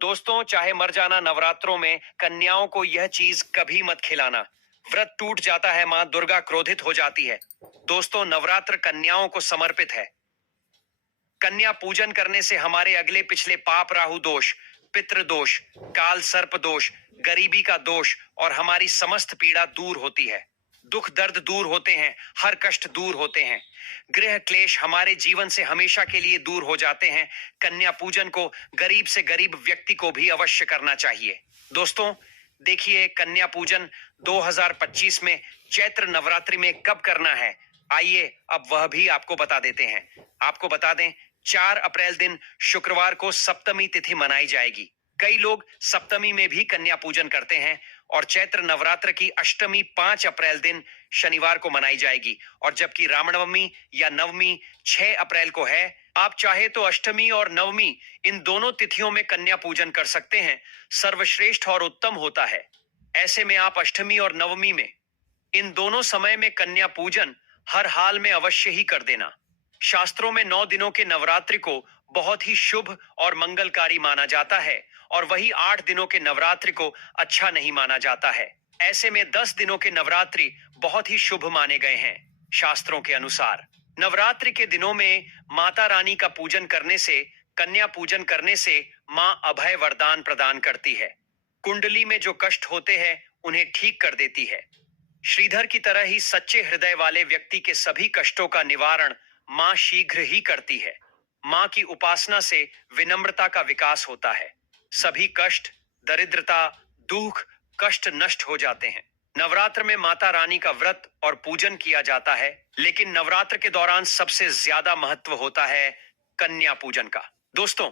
दोस्तों, चाहे मर जाना, नवरात्रों में कन्याओं को यह चीज कभी मत खिलाना। व्रत टूट जाता है, मां दुर्गा क्रोधित हो जाती है। दोस्तों, नवरात्र कन्याओं को समर्पित है। कन्या पूजन करने से हमारे अगले पिछले पाप, राहु दोष, पितृ दोष, काल सर्प दोष, गरीबी का दोष और हमारी समस्त पीड़ा दूर होती है। दुख दर्द दूर होते हैं, हर कष्ट दूर होते हैं, गृह क्लेश हमारे जीवन से हमेशा के लिए दूर हो जाते हैं। कन्या पूजन को गरीब से गरीब व्यक्ति को भी अवश्य करना चाहिए। दोस्तों, देखिए, कन्या पूजन 2025 में चैत्र नवरात्रि में कब करना है, आइए अब वह भी आपको बता देते हैं। आपको बता दें, 4 अप्रैल दिन शुक्रवार को सप्तमी तिथि मनाई जाएगी। कई लोग सप्तमी में भी कन्या पूजन करते हैं और चैत्र नवरात्र की अष्टमी 5 अप्रैल दिन शनिवार को मनाई जाएगी। और जबकि रामनवमी या नवमी 6 अप्रैल को है। आप चाहे तो अष्टमी और नवमी इन दोनों तिथियों में कन्या पूजन कर सकते हैं। सर्वश्रेष्ठ और उत्तम होता है। ऐसे में आप अष्टमी और नवमी में इन दोनों समय में कन्या पूजन हर हाल में अवश्य ही कर देना। शास्त्रों में 9 दिनों के नवरात्रि को बहुत ही शुभ और मंगलकारी माना जाता है और वही 8 दिनों के नवरात्रि को अच्छा नहीं माना जाता है। ऐसे में 10 दिनों के नवरात्रि बहुत ही शुभ माने गए हैं शास्त्रों के अनुसार। नवरात्रि के दिनों में माता रानी का पूजन करने से, कन्या पूजन करने से मां अभय वरदान प्रदान करती है। कुंडली में जो कष्ट होते हैं उन्हें ठीक कर देती है। श्रीधर की तरह ही सच्चे हृदय वाले व्यक्ति के सभी कष्टों का निवारण मां शीघ्र ही करती है। मां की उपासना से विनम्रता का विकास होता है। सभी कष्ट, दरिद्रता, दुख, कष्ट नष्ट हो जाते हैं। नवरात्र में माता रानी का व्रत और पूजन किया जाता है, लेकिन नवरात्र के दौरान सबसे ज्यादा महत्व होता है कन्या पूजन का। दोस्तों,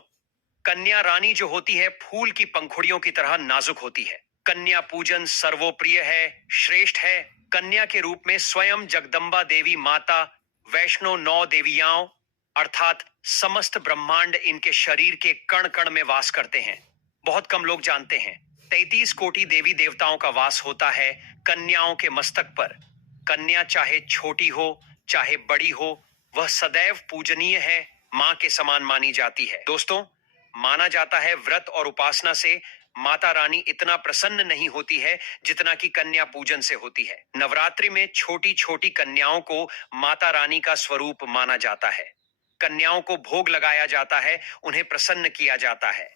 कन्या रानी जो होती है फूल की पंखुड़ियों की तरह नाजुक होती है। कन्या पूजन सर्वोप्रिय है, श्रेष्ठ है। कन्या के रूप में स्वयं जगदम्बा देवी माता, वैष्णो 9 देवियाओं अर्थात समस्त ब्रह्मांड इनके शरीर के कण कण में वास करते हैं। बहुत कम लोग जानते हैं, 33 कोटि देवी देवताओं का वास होता है कन्याओं के मस्तक पर। कन्या चाहे छोटी हो चाहे बड़ी हो, वह सदैव पूजनीय है, मां के समान मानी जाती है। दोस्तों, माना जाता है व्रत और उपासना से माता रानी इतना प्रसन्न नहीं होती है जितना कि कन्या पूजन से होती है। नवरात्रि में छोटी छोटी कन्याओं को माता रानी का स्वरूप माना जाता है। कन्याओं को भोग लगाया जाता है, उन्हें प्रसन्न किया जाता है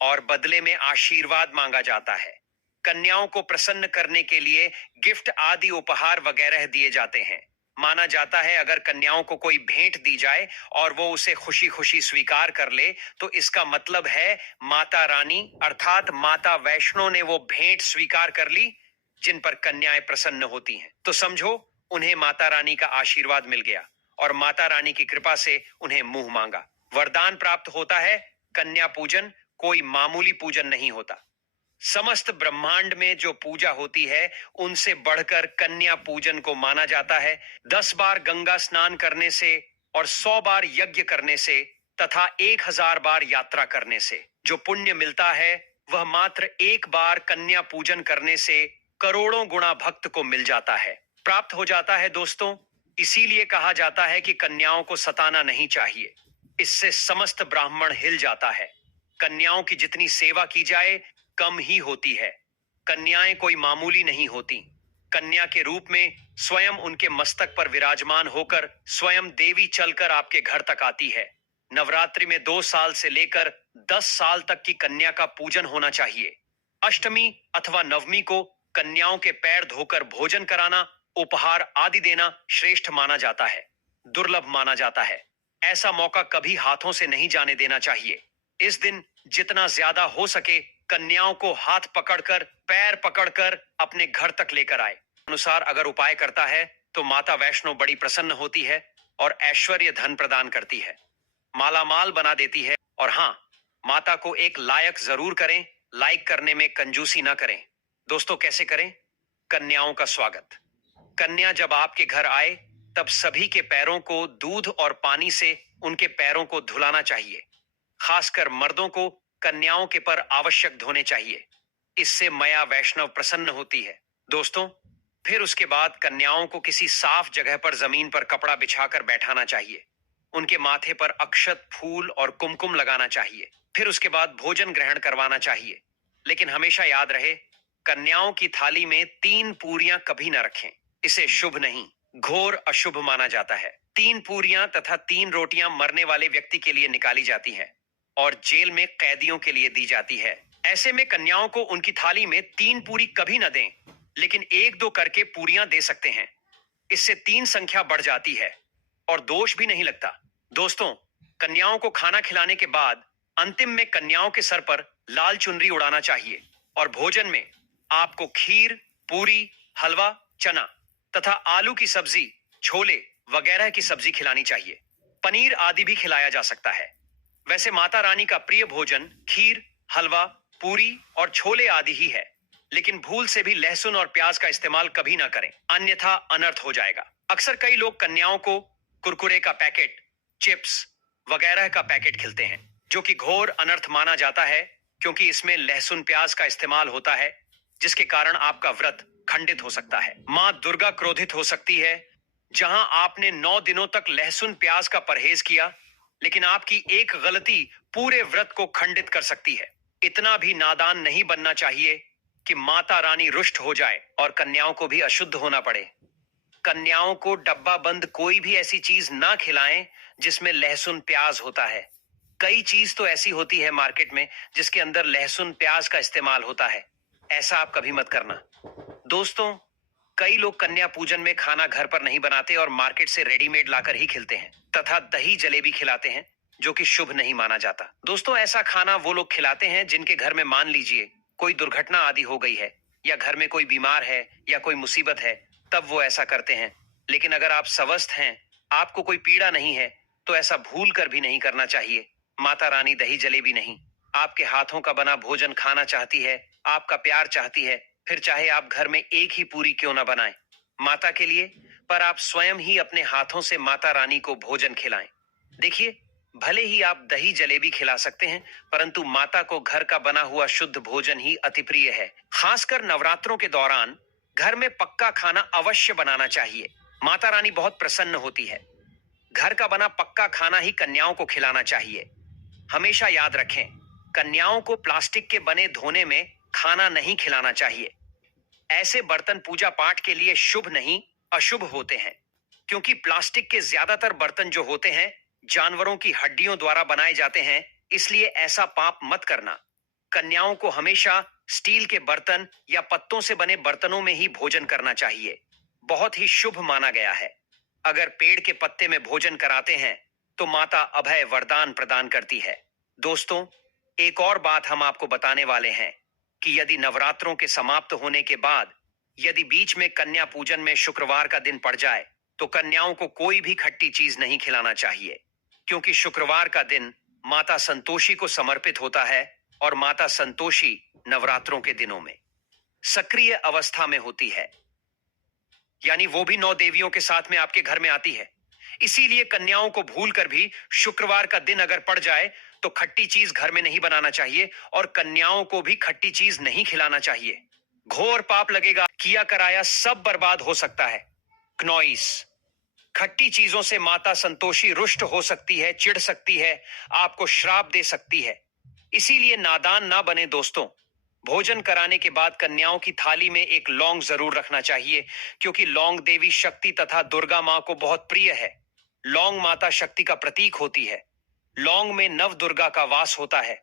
और बदले में आशीर्वाद मांगा जाता है। कन्याओं को प्रसन्न करने के लिए गिफ्ट आदि उपहार वगैरह दिए जाते हैं। माना जाता है अगर कन्याओं को कोई भेंट दी जाए और वो उसे खुशी खुशी स्वीकार कर ले तो इसका मतलब है माता रानी अर्थात माता वैष्णो ने वो भेंट स्वीकार कर ली जिन पर कन्याएं प्रसन्न होती हैं। तो समझो उन्हें माता रानी का आशीर्वाद मिल गया और माता रानी की कृपा से उन्हें मुंह मांगा वरदान प्राप्त होता है। कन्या पूजन कोई मामूली पूजन नहीं होता। समस्त ब्रह्मांड में जो पूजा होती है उनसे बढ़कर कन्या पूजन को माना जाता है। 10 बार गंगा स्नान करने से और 100 बार यज्ञ करने से तथा 1000 बार यात्रा करने से जो पुण्य मिलता है वह मात्र एक बार कन्या पूजन करने से करोड़ों गुना भक्त को मिल जाता है, प्राप्त हो जाता है। दोस्तों, इसीलिए कहा जाता है कि कन्याओं को सताना नहीं चाहिए, इससे समस्त ब्राह्मण हिल जाता है। कन्याओं की जितनी सेवा की जाए कम ही होती है। कन्याएं कोई मामूली नहीं होती। कन्या के रूप में स्वयं उनके मस्तक पर विराजमान होकर स्वयं देवी चलकर आपके घर तक आती है। नवरात्रि में 2 साल से लेकर 10 साल तक की कन्या का पूजन होना चाहिए। अष्टमी अथवा नवमी को कन्याओं के पैर धोकर भोजन कराना, उपहार आदि देना श्रेष्ठ माना जाता है, दुर्लभ माना जाता है। ऐसा मौका कभी हाथों से नहीं जाने देना चाहिए। इस दिन जितना ज्यादा हो सके कन्याओं को हाथ पकड़कर, पैर पकड़कर अपने घर तक लेकर आए। अनुसार अगर उपाय करता है तो माता वैष्णो बड़ी प्रसन्न होती है और ऐश्वर्य धन प्रदान करती है, मालामाल बना देती है। और हाँ, माता को एक लायक जरूर करें, लाइक करने में कंजूसी ना करें। दोस्तों, कैसे करें? कन्याओं का स्वागत। कन्या जब आपके घर आए तब सभी के पैरों को दूध और पानी से उनके पैरों को धुलाना चाहिए। खासकर मर्दों को कन्याओं के पर आवश्यक धोने चाहिए, इससे माया वैष्णव प्रसन्न होती है। दोस्तों, फिर उसके बाद कन्याओं को किसी साफ जगह पर जमीन पर कपड़ा बिछाकर बैठाना चाहिए। उनके माथे पर अक्षत, फूल और कुमकुम लगाना चाहिए। फिर उसके बाद भोजन ग्रहण करवाना चाहिए। लेकिन हमेशा याद रहे, कन्याओं की थाली में 3 पूरियां कभी न रखें। इसे शुभ नहीं, घोर अशुभ माना जाता है। 3 पूरियां तथा 3 रोटियां मरने वाले व्यक्ति के लिए निकाली जाती है और जेल में कैदियों के लिए दी जाती है। ऐसे में कन्याओं को उनकी थाली में 3 पूरी कभी न दें, लेकिन 1-2 करके पूरियां दे सकते हैं। इससे 3 संख्या बढ़ जाती है और दोष भी नहीं लगता। दोस्तों, कन्याओं को खाना खिलाने के बाद अंतिम में कन्याओं के सर पर लाल चुनरी उड़ाना चाहिए और भोजन में आपको खीर, पूरी, हलवा, चना तथा आलू की सब्जी, छोले वगैरह की सब्जी खिलानी चाहिए। पनीर आदि भी खिलाया जा सकता है। वैसे माता रानी का प्रिय भोजन खीर, हलवा, पूरी और छोले आदि ही है, लेकिन भूल से भी लहसुन और प्याज का इस्तेमाल कभी ना करें, अन्यथा अनर्थ हो जाएगा। अक्सर कई लोग कन्याओं को कुरकुरे का पैकेट, चिप्स वगैरह का पैकेट खिलते हैं, जो कि घोर अनर्थ माना जाता है, क्योंकि इसमें लहसुन प्याज का इस्तेमाल होता है, जिसके कारण आपका व्रत खंडित हो सकता है। मां दुर्गा क्रोधित हो सकती है। जहां आपने 9 दिनों तक लहसुन प्याज का परहेज किया, लेकिन आपकी एक गलती पूरे व्रत को खंडित कर सकती है। इतना भी नादान नहीं बनना चाहिए कि माता रानी रुष्ट हो जाए और कन्याओं को भी अशुद्ध होना पड़े। कन्याओं को डब्बा बंद कोई भी ऐसी चीज ना खिलाएं जिसमें लहसुन प्याज होता है। कई चीज तो ऐसी होती है मार्केट में जिसके अंदर लहसुन प्याज का इस्तेमाल होता है। ऐसा आप कभी मत करना। दोस्तों, कई लोग कन्या पूजन में खाना घर पर नहीं बनाते और मार्केट से रेडीमेड लाकर ही खिलते हैं तथा दही जलेबी खिलाते हैं, जो कि शुभ नहीं माना जाता। दोस्तों, ऐसा खाना वो लोग खिलाते हैं जिनके घर में मान लीजिए कोई दुर्घटना आदि हो गई है, या घर में कोई बीमार है, या कोई मुसीबत है, तब वो ऐसा करते हैं। लेकिन अगर आप स्वस्थ हैं, आपको कोई पीड़ा नहीं है, तो ऐसा भूल कर भी नहीं करना चाहिए। माता रानी दही जलेबी नहीं, आपके हाथों का बना भोजन खाना चाहती है, आपका प्यार चाहती है। फिर चाहे आप घर में एक ही पूरी क्यों ना बनाएं माता के लिए, पर आप स्वयं ही अपने हाथों से माता रानी को भोजन खिलाएं। देखिए, भले ही आप दही जलेबी खिला सकते हैं, परंतु माता को घर का बना हुआ शुद्ध भोजन ही अति प्रिय है। खासकर नवरात्रों के दौरान घर में पक्का खाना अवश्य बनाना चाहिए। माता रानी बहुत प्रसन्न होती है। घर का बना पक्का खाना ही कन्याओं को खिलाना चाहिए। हमेशा याद रखें, कन्याओं को प्लास्टिक के बने धोने में खाना नहीं खिलाना चाहिए। ऐसे बर्तन पूजा पाठ के लिए शुभ नहीं, अशुभ होते हैं, क्योंकि प्लास्टिक के ज्यादातर बर्तन जो होते हैं जानवरों की हड्डियों द्वारा बनाए जाते हैं, इसलिए ऐसा पाप मत करना। कन्याओं को हमेशा स्टील के बर्तन या पत्तों से बने बर्तनों में ही भोजन करना चाहिए। बहुत ही शुभ माना गया है। अगर पेड़ के पत्ते में भोजन कराते हैं तो माता अभय वरदान प्रदान करती है। दोस्तों, एक और बात हम आपको बताने वाले हैं कि यदि नवरात्रों के समाप्त होने के बाद यदि बीच में कन्या पूजन में शुक्रवार का दिन पड़ जाए, तो कन्याओं को कोई भी खट्टी चीज नहीं खिलाना चाहिए, क्योंकि शुक्रवार का दिन माता संतोषी को समर्पित होता है और माता संतोषी नवरात्रों के दिनों में सक्रिय अवस्था में होती है, यानी वो भी 9 देवियों के साथ में आपके घर में आती है। इसीलिए कन्याओं को भूल कर भी शुक्रवार का दिन अगर पड़ जाए तो खट्टी चीज घर में नहीं बनाना चाहिए और कन्याओं को भी खट्टी चीज नहीं खिलाना चाहिए। घोर पाप लगेगा, किया कराया सब बर्बाद हो सकता है। क्नॉइस, खट्टी चीजों से माता संतोषी रुष्ट हो सकती है, चिढ़ सकती है, आपको श्राप दे सकती है। इसीलिए नादान ना बने दोस्तों। भोजन कराने के बाद कन्याओं की थाली में एक लौंग जरूर रखना चाहिए, क्योंकि लौंग देवी शक्ति तथा दुर्गा मां को बहुत प्रिय है। लौंग माता शक्ति का प्रतीक होती है। लौंग में नव दुर्गा का वास होता है।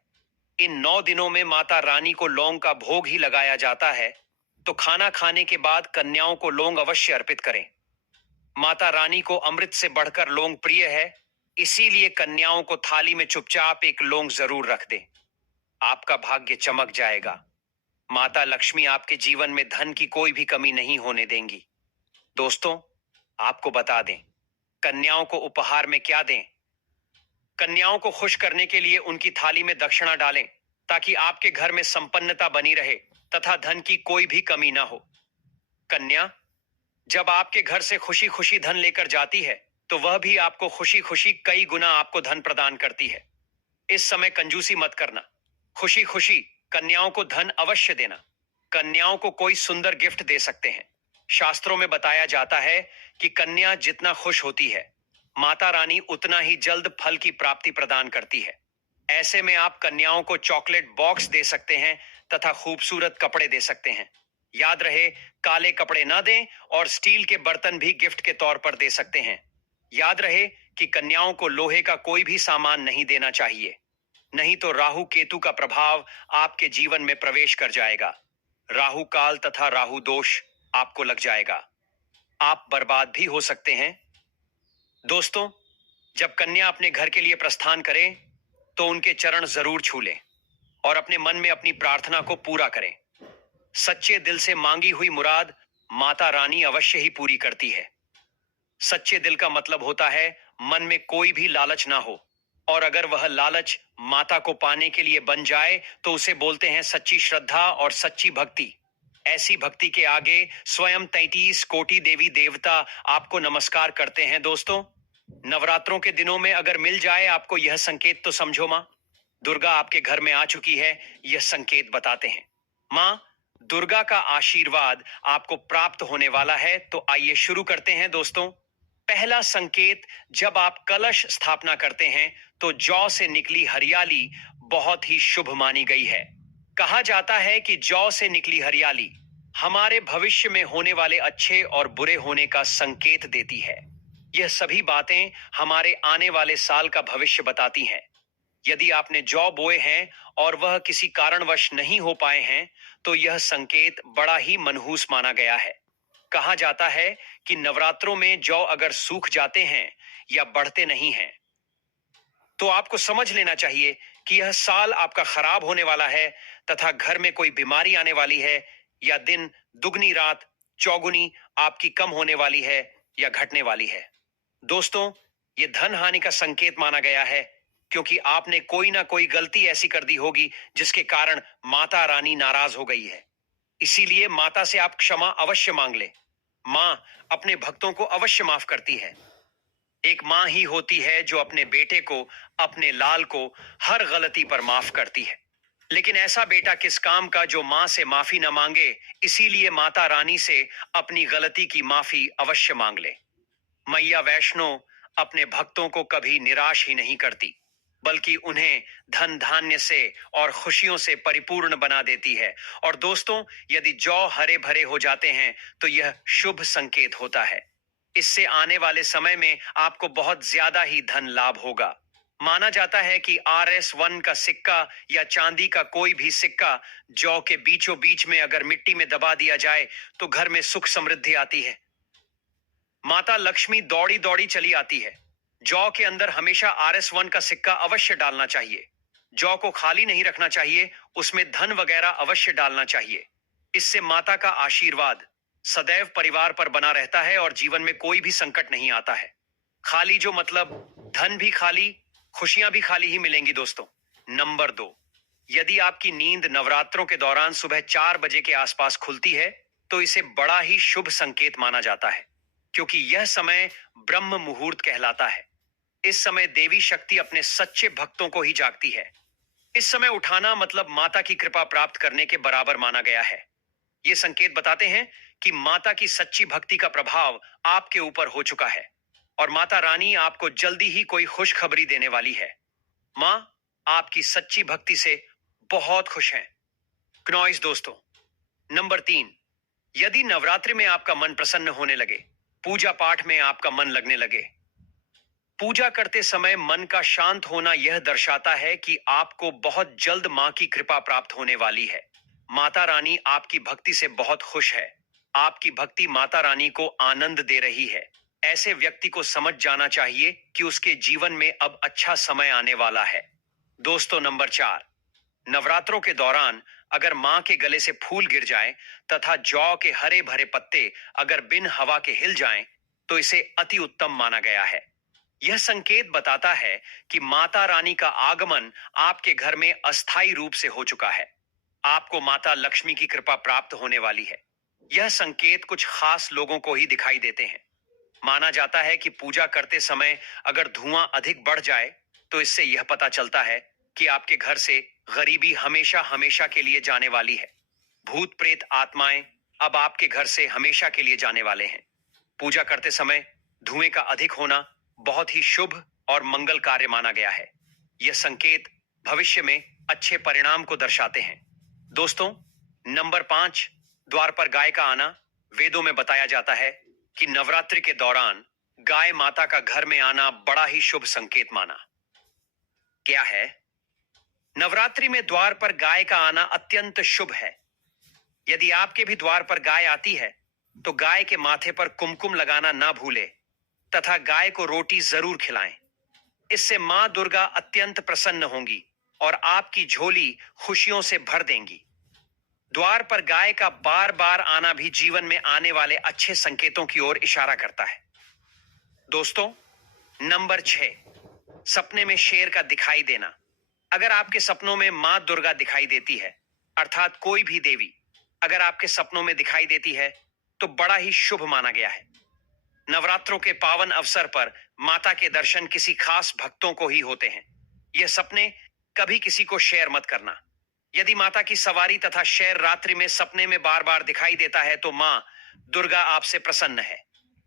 इन 9 दिनों में माता रानी को लौंग का भोग ही लगाया जाता है, तो खाना खाने के बाद कन्याओं को लौंग अवश्य अर्पित करें। माता रानी को अमृत से बढ़कर लौंग प्रिय है, इसीलिए कन्याओं को थाली में चुपचाप एक लौंग जरूर रख दें। आपका भाग्य चमक जाएगा। माता लक्ष्मी आपके जीवन में धन की कोई भी कमी नहीं होने देंगी। दोस्तों, आपको बता दें, कन्याओं को उपहार में क्या दें। कन्याओं को खुश करने के लिए उनकी थाली में दक्षिणा डालें, ताकि आपके घर में संपन्नता बनी रहे तथा धन की कोई भी कमी ना हो। कन्या जब आपके घर से खुशी खुशी धन लेकर जाती है, तो वह भी आपको खुशी खुशी कई गुना आपको धन प्रदान करती है। इस समय कंजूसी मत करना। खुशी खुशी कन्याओं को धन अवश्य देना। कन्याओं को कोई सुंदर गिफ्ट दे सकते हैं। शास्त्रों में बताया जाता है कि कन्या जितना खुश होती है, माता रानी उतना ही जल्द फल की प्राप्ति प्रदान करती है। ऐसे में आप कन्याओं को चॉकलेट बॉक्स दे सकते हैं तथा खूबसूरत कपड़े दे सकते हैं। याद रहे, काले कपड़े ना दें और स्टील के बर्तन भी गिफ्ट के तौर पर दे सकते हैं। याद रहे कि कन्याओं को लोहे का कोई भी सामान नहीं देना चाहिए, नहीं तो राहु केतु का प्रभाव आपके जीवन में प्रवेश कर जाएगा। राहु काल तथा राहु दोष आपको लग जाएगा, आप बर्बाद भी हो सकते हैं। दोस्तों, जब कन्या अपने घर के लिए प्रस्थान करे तो उनके चरण जरूर छू लें और अपने मन में अपनी प्रार्थना को पूरा करें। सच्चे दिल से मांगी हुई मुराद माता रानी अवश्य ही पूरी करती है। सच्चे दिल का मतलब होता है मन में कोई भी लालच ना हो, और अगर वह लालच माता को पाने के लिए बन जाए तो उसे बोलते हैं सच्ची श्रद्धा और सच्ची भक्ति। ऐसी भक्ति के आगे स्वयं 33 कोटि देवी देवता आपको नमस्कार करते हैं। दोस्तों, नवरात्रों के दिनों में अगर मिल जाए आपको यह संकेत तो समझो माँ दुर्गा आपके घर में आ चुकी है, यह संकेत बताते हैं। माँ दुर्गा का आशीर्वाद आपको प्राप्त होने वाला है। तो आइए शुरू करते हैं दोस्तों। पहला संकेत, जब आप कलश स्थापना करते हैं तो जौ से निकली हरियाली बहुत ही शुभ मानी गई है। कहा जाता है कि जौ से निकली हरियाली हमारे भविष्य में होने वाले अच्छे और बुरे होने का संकेत देती है। यह सभी बातें हमारे आने वाले साल का भविष्य बताती हैं। यदि आपने जौ बोए हैं और वह किसी कारणवश नहीं हो पाए हैं तो यह संकेत बड़ा ही मनहूस माना गया है। कहा जाता है कि नवरात्रों में जौ अगर सूख जाते हैं या बढ़ते नहीं हैं तो आपको समझ लेना चाहिए कि यह साल आपका खराब होने वाला है तथा घर में कोई बीमारी आने वाली है, या दिन दुगनी रात चौगुनी आपकी कम होने वाली है या घटने वाली है। दोस्तों, ये धन हानि का संकेत माना गया है, क्योंकि आपने कोई ना कोई गलती ऐसी कर दी होगी जिसके कारण माता रानी नाराज हो गई है। इसीलिए माता से आप क्षमा अवश्य मांग लें। मां अपने भक्तों को अवश्य माफ करती है। एक मां ही होती है जो अपने बेटे को, अपने लाल को हर गलती पर माफ करती है। लेकिन ऐसा बेटा किस काम का जो मां से माफी न मांगे। इसीलिए माता रानी से अपनी गलती की माफी अवश्य मांग ले। मैया वैष्णो अपने भक्तों को कभी निराश ही नहीं करती, बल्कि उन्हें धन धान्य से और खुशियों से परिपूर्ण बना देती है। और दोस्तों, यदि जौ हरे भरे हो जाते हैं तो यह शुभ संकेत होता है। इससे आने वाले समय में आपको बहुत ज्यादा ही धन लाभ होगा। माना जाता है कि RS1 का सिक्का या चांदी का कोई भी सिक्का जौ के बीचों बीच में अगर मिट्टी में दबा दिया जाए तो घर में सुख समृद्धि आती है। माता लक्ष्मी दौड़ी दौड़ी चली आती है। जौ के अंदर हमेशा RS1 का सिक्का अवश्य डालना चाहिए। जौ को खाली नहीं रखना चाहिए, उसमें धन वगैरह अवश्य डालना चाहिए। इससे माता का आशीर्वाद सदैव परिवार पर बना रहता है और जीवन में कोई भी संकट नहीं आता है। खाली जो मतलब धन भी खाली, खुशियां भी खाली ही मिलेंगी दोस्तों। नंबर 2, यदि आपकी नींद नवरात्रों के दौरान सुबह 4 बजे के आसपास खुलती है तो इसे बड़ा ही शुभ संकेत माना जाता है, क्योंकि यह समय ब्रह्म मुहूर्त कहलाता है। इस समय देवी शक्ति अपने सच्चे भक्तों को ही जागती है। इस समय उठाना मतलब माता की कृपा प्राप्त करने के बराबर माना गया है। ये संकेत बताते हैं कि माता की सच्ची भक्ति का प्रभाव आपके ऊपर हो चुका है और माता रानी आपको जल्दी ही कोई खुशखबरी देने वाली है। मां आपकी सच्ची भक्ति से बहुत खुश हैं। क्नॉइस दोस्तों। नंबर 3, यदि नवरात्रि में आपका मन प्रसन्न होने लगे, पूजा पाठ में आपका मन लगने लगे। पूजा करते समय मन का शांत होना यह दर्शाता है कि आपको बहुत जल्द मां की कृपा प्राप्त होने वाली है। माता रानी आपकी भक्ति से बहुत खुश है। आपकी भक्ति माता रानी को आनंद दे रही है। ऐसे व्यक्ति को समझ जाना चाहिए कि उसके जीवन में अब अच्छा समय आने वाला है। दोस्तों, नंबर 4, नवरात्रों के दौरान अगर मां के गले से फूल गिर जाएं तथा जौ के हरे भरे पत्ते अगर बिन हवा के हिल जाएं तो इसे अति उत्तम माना गया है। यह संकेत बताता है कि माता रानी का आगमन आपके घर में अस्थायी रूप से हो चुका है। आपको माता लक्ष्मी की कृपा प्राप्त होने वाली है। यह संकेत कुछ खास लोगों को ही दिखाई देते हैं। माना जाता है कि पूजा करते समय अगर धुआं अधिक बढ़ जाए तो इससे यह पता चलता है कि आपके घर से गरीबी हमेशा हमेशा के लिए जाने वाली है। भूत प्रेत आत्माएं अब आपके घर से हमेशा के लिए जाने वाले हैं। पूजा करते समय धुएं का अधिक होना बहुत ही शुभ और मंगल कार्य माना गया है। यह संकेत भविष्य में अच्छे परिणाम को दर्शाते हैं। दोस्तों, नंबर 5, द्वार पर गाय का आना। वेदों में बताया जाता है कि नवरात्रि के दौरान गाय माता का घर में आना बड़ा ही शुभ संकेत माना गया है। नवरात्रि में द्वार पर गाय का आना अत्यंत शुभ है। यदि आपके भी द्वार पर गाय आती है तो गाय के माथे पर कुमकुम लगाना ना भूले तथा गाय को रोटी जरूर खिलाएं। इससे मां दुर्गा अत्यंत प्रसन्न होंगी और आपकी झोली खुशियों से भर देंगी। द्वार पर गाय का बार बार आना भी जीवन में आने वाले अच्छे संकेतों की ओर इशारा करता है। दोस्तों, नंबर 6, सपने में शेर का दिखाई देना। अगर आपके सपनों में मां दुर्गा दिखाई देती है, अर्थात कोई भी देवी अगर आपके सपनों में दिखाई देती है तो बड़ा ही शुभ माना गया है। नवरात्रों के पावन अवसर पर माता के दर्शन किसी खास भक्तों को ही होते हैं। यह सपने कभी किसी को शेयर मत करना। यदि माता की सवारी तथा शेर रात्रि में सपने में बार बार दिखाई देता है तो मां दुर्गा आपसे प्रसन्न है।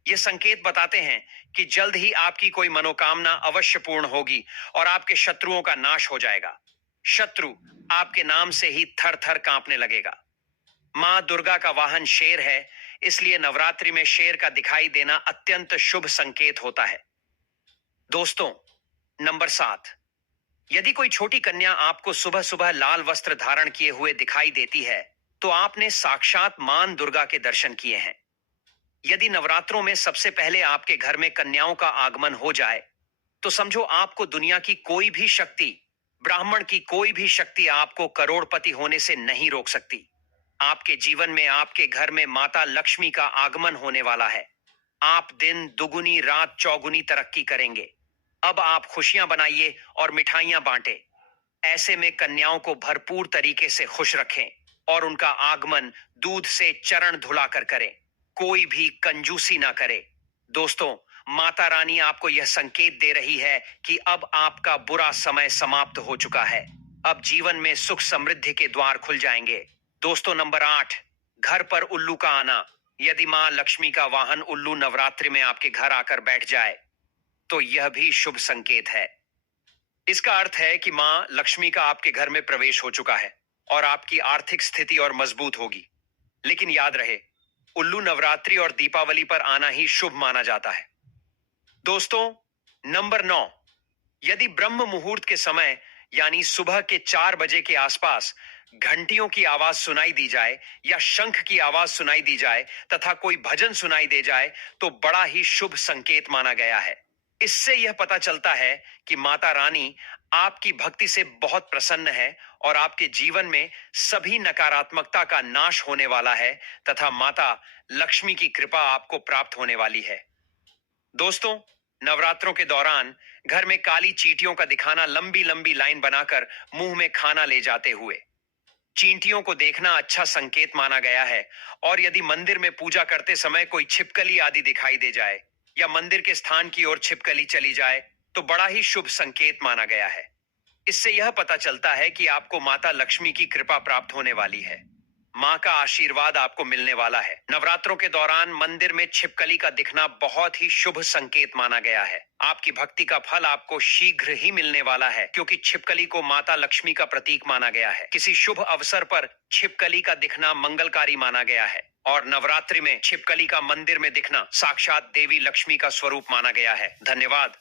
ये संकेत बताते हैं कि जल्द ही आपकी कोई मनोकामना अवश्य पूर्ण होगी और आपके शत्रुओं का नाश हो जाएगा। शत्रु आपके नाम से ही थर थर कांपने लगेगा। मां दुर्गा का वाहन शेर है, इसलिए नवरात्रि में शेर का दिखाई देना अत्यंत शुभ संकेत होता है। दोस्तों, नंबर 7, यदि कोई छोटी कन्या आपको सुबह सुबह लाल वस्त्र धारण किए हुए दिखाई देती है तो आपने साक्षात मां दुर्गा के दर्शन किए हैं। यदि नवरात्रों में सबसे पहले आपके घर में कन्याओं का आगमन हो जाए तो समझो आपको दुनिया की कोई भी शक्ति, ब्राह्मण की कोई भी शक्ति आपको करोड़पति होने से नहीं रोक सकती। आपके जीवन में, आपके घर में माता लक्ष्मी का आगमन होने वाला है। आप दिन दुगुनी रात चौगुनी तरक्की करेंगे। अब आप खुशियां बनाइए और मिठाइयां बांटे। ऐसे में कन्याओं को भरपूर तरीके से खुश रखें और उनका आगमन दूध से चरण धुलाकर करें। कोई भी कंजूसी ना करे। दोस्तों, माता रानी आपको यह संकेत दे रही है कि अब आपका बुरा समय समाप्त हो चुका है। अब जीवन में सुख समृद्धि के द्वार खुल जाएंगे। दोस्तों, नंबर 8, घर पर उल्लू का आना। यदि मां लक्ष्मी का वाहन उल्लू नवरात्रि में आपके घर आकर बैठ जाए तो यह भी शुभ संकेत है। इसका अर्थ है कि मां लक्ष्मी का आपके घर में प्रवेश हो चुका है और आपकी आर्थिक स्थिति और मजबूत होगी। लेकिन याद रहे, उल्लू नवरात्रि और दीपावली पर आना ही शुभ माना जाता है। दोस्तों, नंबर 9, यदि ब्रह्म मुहूर्त के समय यानी सुबह के 4 बजे के आसपास घंटियों की आवाज सुनाई दी जाए या शंख की आवाज सुनाई दी जाए तथा कोई भजन सुनाई दे जाए तो बड़ा ही शुभ संकेत माना गया है। इससे यह पता चलता है कि माता रानी आपकी भक्ति से बहुत प्रसन्न है और आपके जीवन में सभी नकारात्मकता का नाश होने वाला है तथा माता लक्ष्मी की कृपा आपको प्राप्त होने वाली है। दोस्तों, नवरात्रों के दौरान घर में काली चींटियों का दिखाना, लंबी लंबी लाइन बनाकर मुंह में खाना ले जाते हुए। चींटियों को देखना अच्छा संकेत माना गया है और यदि मंदिर में पूजा करते समय कोई छिपकली आदि दिखाई दे जाए या मंदिर के स्थान की ओर छिपकली चली जाए तो बड़ा ही शुभ संकेत माना गया है। इससे यह पता चलता है कि आपको माता लक्ष्मी की कृपा प्राप्त होने वाली है। मां का आशीर्वाद आपको मिलने वाला है। नवरात्रों के दौरान मंदिर में छिपकली का दिखना बहुत ही शुभ संकेत माना गया है। आपकी भक्ति का फल आपको शीघ्र ही मिलने वाला है क्योंकि छिपकली को माता लक्ष्मी का प्रतीक माना गया है। किसी शुभ अवसर पर छिपकली का दिखना मंगलकारी माना गया है और नवरात्रि में छिपकली का मंदिर में दिखना साक्षात देवी लक्ष्मी का स्वरूप माना गया है। धन्यवाद।